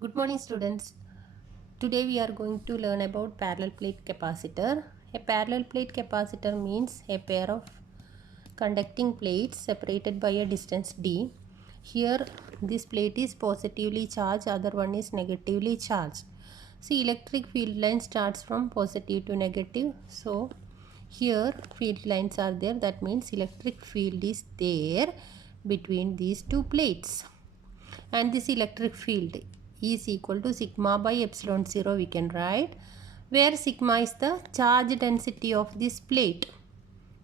Good morning, students. Today we are going to learn about parallel plate capacitor. A parallel plate capacitor means a pair of conducting plates separated by a distance d. Here this plate is positively charged, other one is negatively charged. See, electric field line starts from positive to negative. So here field lines are there, that means electric field is there between these two plates, and this electric field is equal to sigma by epsilon 0 we can write, where sigma is the charge density of this plate.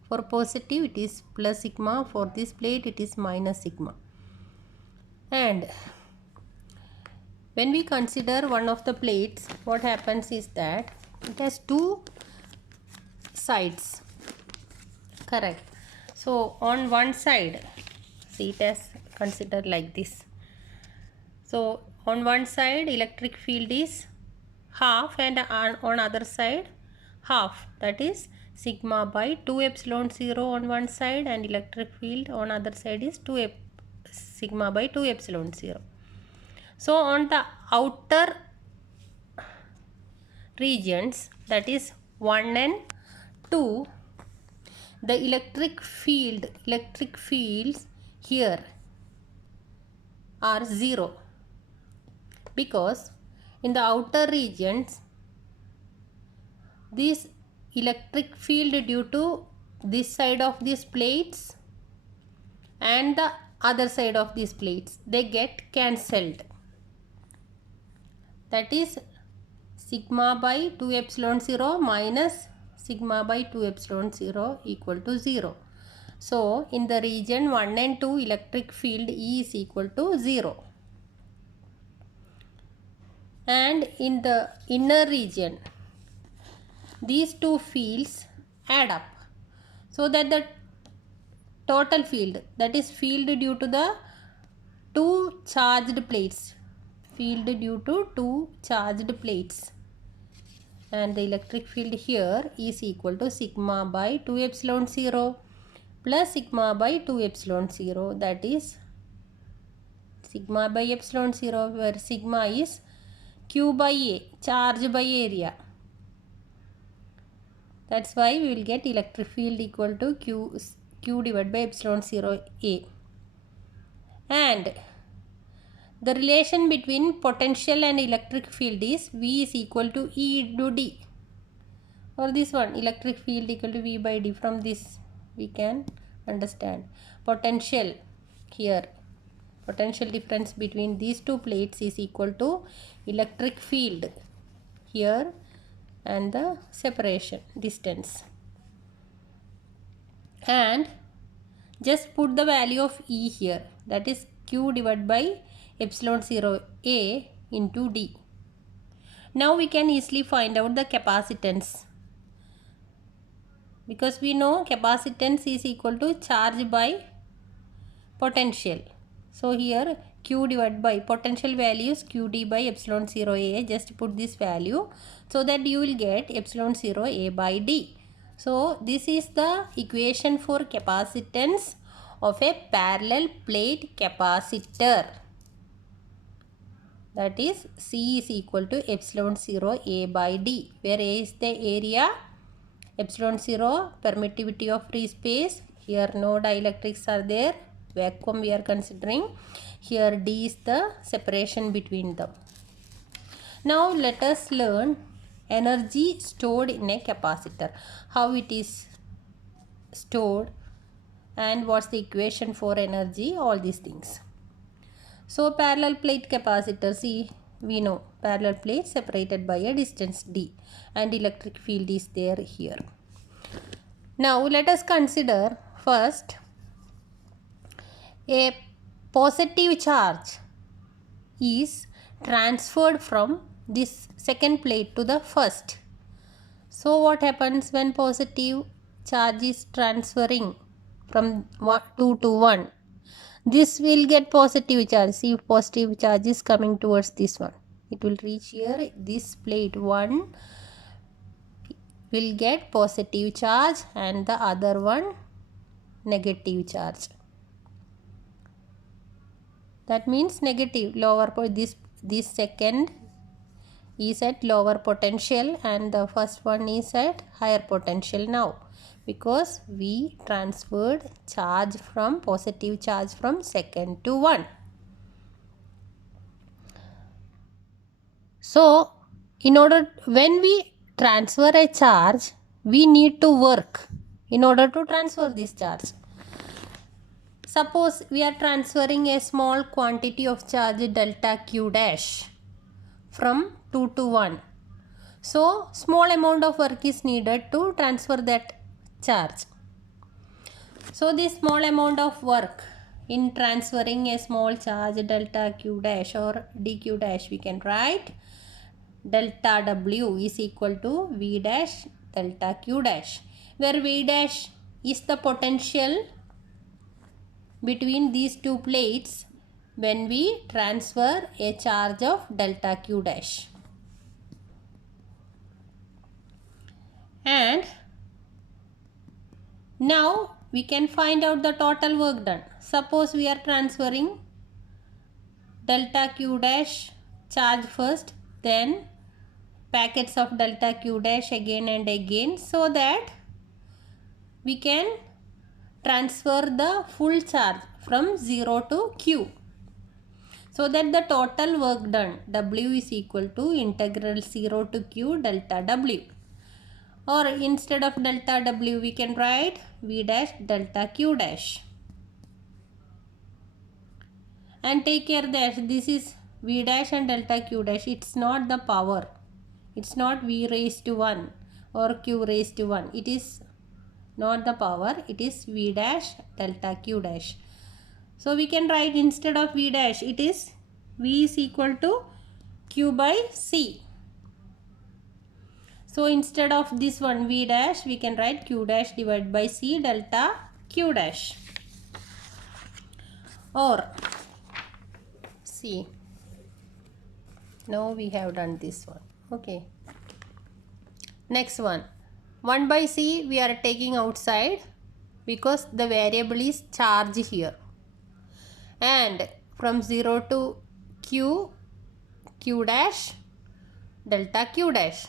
For positive it is plus sigma, for this plate it is minus sigma. And when we consider one of the plates, what happens is that it has two sides, correct? So on one side, see, it has considered like this. So on one side electric field is half, and on other side half, that is sigma by 2 epsilon 0 on one side, and electric field on other side is sigma by 2 epsilon 0. So on the outer regions, that is 1 and 2, the electric fields here are 0, because in the outer regions this electric field due to this side of these plates and the other side of these plates, they get cancelled. That is sigma by 2 epsilon 0 minus sigma by 2 epsilon 0 equal to 0. So in the region 1 and 2 electric field E is equal to 0. And in the inner region these two fields add up, so that the total field, that is field due to the two charged plates, and the electric field here is equal to sigma by 2 epsilon 0 plus sigma by 2 epsilon 0, that is sigma by epsilon 0, where sigma is Q by A, charge by area. That's why we will get electric field equal to Q divided by epsilon 0 A. And the relation between potential and electric field is V is equal to E into D. Or this one, electric field equal to V by D. From this we can understand. Potential here, potential difference between these two plates is equal to electric field here and the separation distance. And just put the value of E here, that is Q divided by epsilon 0 A into D. Now we can easily find out the capacitance, because we know capacitance is equal to charge by potential. So here Q divided by potential value is QD by epsilon 0 A. Just put this value so that you will get epsilon 0 A by D. So this is the equation for capacitance of a parallel plate capacitor. That is C is equal to epsilon 0 A by D, where A is the area, epsilon 0 permittivity of free space. Here no dielectrics are there, vacuum we are considering. Here D is the separation between them. Now let us learn energy stored in a capacitor, how it is stored and what's the equation for energy, all these things. So parallel plate capacitor, see, we know parallel plate separated by a distance d, and electric field is there here. Now let us consider first a positive charge is transferred from this second plate to the first. So what happens when positive charge is transferring from 2 to 1? This will get positive charge. See, positive charge is coming towards this one. It will reach here. This plate 1 will get positive charge and the other one negative charge. That means negative, lower this this second is at lower potential and the first one is at higher potential now, because we transferred charge from positive charge from second to 1. So when we transfer a charge, we need to work in order to transfer this charge. Suppose we are transferring a small quantity of charge delta Q dash from 2 to 1. So small amount of work is needed to transfer that charge. So this small amount of work in transferring a small charge delta Q dash or dQ dash, we can write delta W is equal to V dash delta Q dash, where V dash is the potential between these two plates when we transfer a charge of delta Q dash. And now we can find out the total work done. Suppose we are transferring delta Q dash charge first, then packets of delta Q dash again and again, so that we can transfer the full charge from 0 to Q, so that the total work done W is equal to integral 0 to Q delta W, or instead of delta W we can write V dash delta Q dash. And take care that this is V dash and delta Q dash, it's not the power, it's not V raised to 1 or Q raised to 1, it is not the power, it is V dash delta Q dash. So we can write instead of V dash, it is V is equal to Q by C. So instead of this one V dash, we can write Q dash divided by C delta Q dash. Or see, now we have done this one. Okay. Next one, 1 by C we are taking outside because the variable is charge here. And from 0 to Q, Q dash delta Q dash.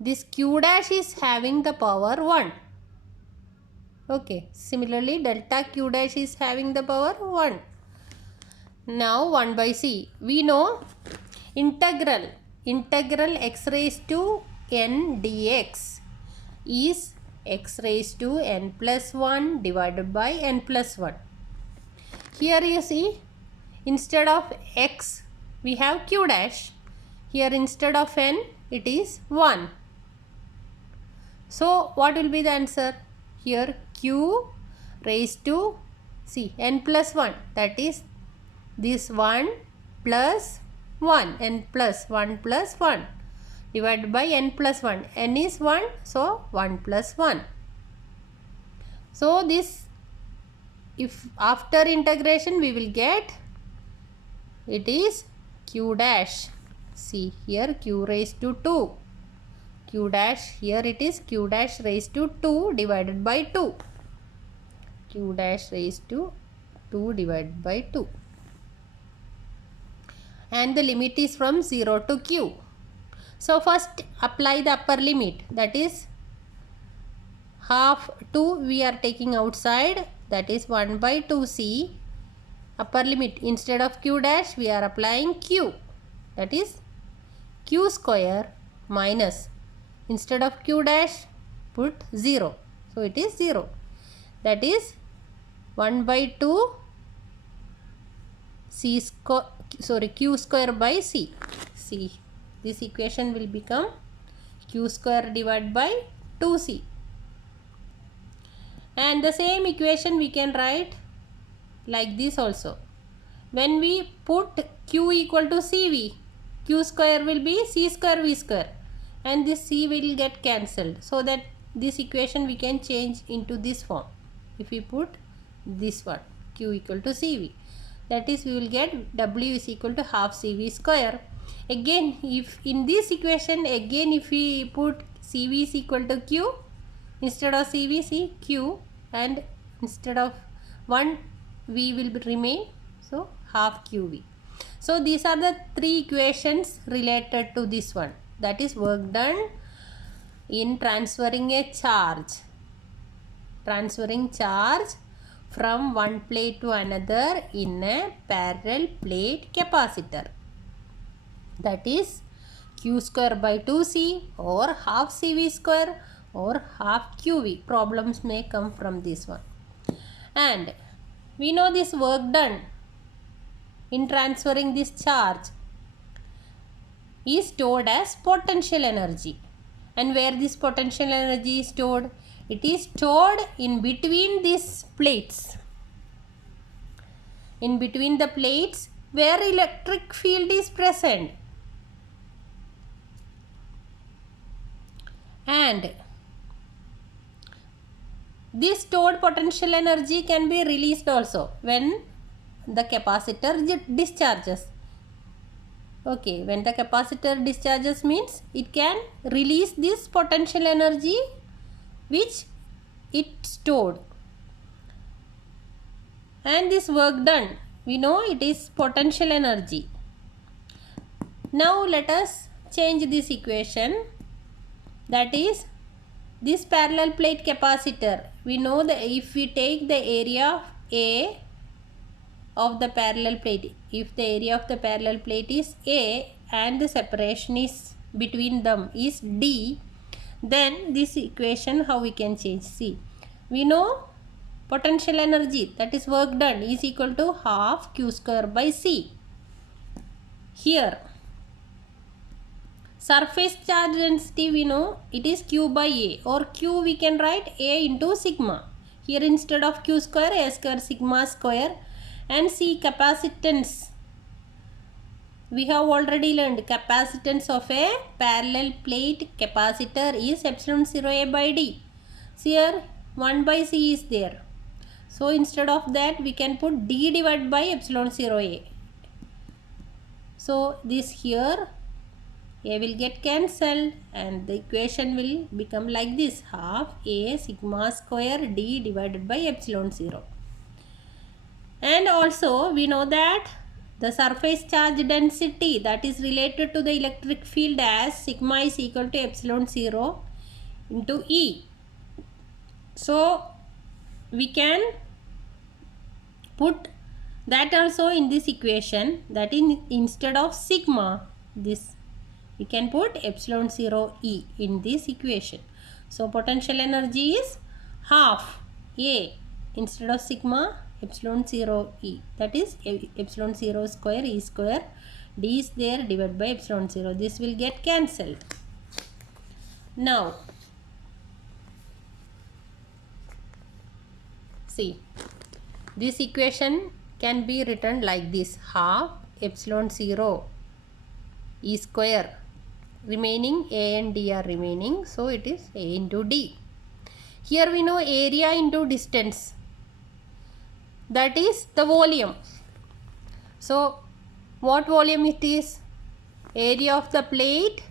This Q dash is having the power 1. Okay. Similarly, delta Q dash is having the power 1. Now 1 by C. We know integral x raised to n dx is x raised to n plus 1 divided by n plus 1. Here you see, instead of x we have Q dash. Here instead of n it is 1. So what will be the answer? Here Q raised to n plus 1, that is this 1 plus 1, n plus 1 plus 1 divided by n plus 1. N is 1, so 1 plus 1. So this, if after integration we will get, it is Q dash. See here Q raised to 2. Q dash, here it is Q dash raised to 2 divided by 2. Q dash raised to 2 divided by 2. And the limit is from 0 to Q. So first apply the upper limit, that is half 2 we are taking outside, that is 1 by 2C. Upper limit, instead of Q dash we are applying Q, that is Q square minus, instead of Q dash put 0, so it is 0, that is 1 by 2 Q square by C. See, this equation will become Q square divided by 2C. And the same equation we can write like this also. When we put Q equal to CV, Q square will be C square V square, and this C will get cancelled, so that this equation we can change into this form. If we put this one, Q equal to CV, that is we will get W is equal to half CV square. Again, if in this equation, again if we put CV is equal to Q, instead of CV, see Q, and instead of 1 V will remain, so half QV. So these are the three equations related to this one. That is work done in transferring a charge. Transferring charge from one plate to another in a parallel plate capacitor. That is q square by 2c or half cv square or half qv. Problems may come from this one. And we know this work done in transferring this charge is stored as potential energy. And where this potential energy is stored? It is stored in between these plates. In between the plates where electric field is present. And this stored potential energy can be released also when the capacitor discharges. Okay, when the capacitor discharges means it can release this potential energy which it stored. And this work done, we know it is potential energy. Now let us change this equation. That is, this parallel plate capacitor, we know that if we take the area A of the parallel plate, if the area of the parallel plate is A and the separation is between them is D, then this equation how we can change? See, we know potential energy, that is work done, is equal to half q square by c. Here surface charge density, we know it is q by a, or q we can write a into sigma. Here instead of q square, a square sigma square. And c, capacitance. We have already learned capacitance of a parallel plate capacitor is epsilon 0 a by d. So here 1 by c is there. So instead of that we can put d divided by epsilon 0 a. So this here a will get cancelled and the equation will become like this, half a sigma square d divided by epsilon 0. And also we know that the surface charge density, that is related to the electric field as sigma is equal to epsilon 0 into E. So we can put that also in this equation, that instead of sigma, this we can put epsilon 0 E in this equation. So potential energy is half A instead of sigma epsilon 0 E, that is epsilon 0 square E square, D is there divided by epsilon 0. This will get cancelled. Now see, this equation can be written like this, half epsilon 0 E square, remaining A and D are remaining, so it is A into D. Here we know area into distance, that is the volume. So what volume it is? Area of the plate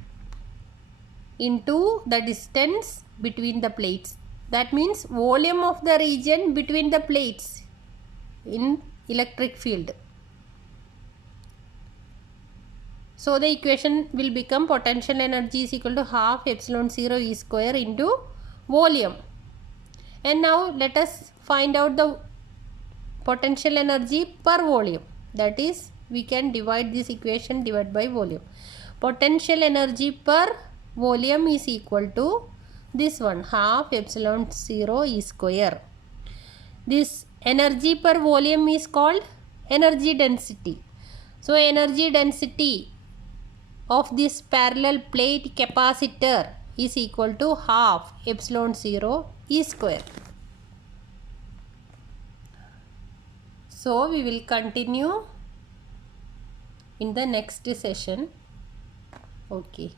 into the distance between the plates. That means volume of the region between the plates in electric field. So the equation will become potential energy is equal to half epsilon 0 E square into volume. And now let us find out the potential energy per volume. That is, we can divide this equation divided by volume. Potential energy per volume is equal to this one, half epsilon 0 E square. This energy per volume is called energy density. So energy density of this parallel plate capacitor is equal to half epsilon 0 E square. So we will continue in the next session. Okay.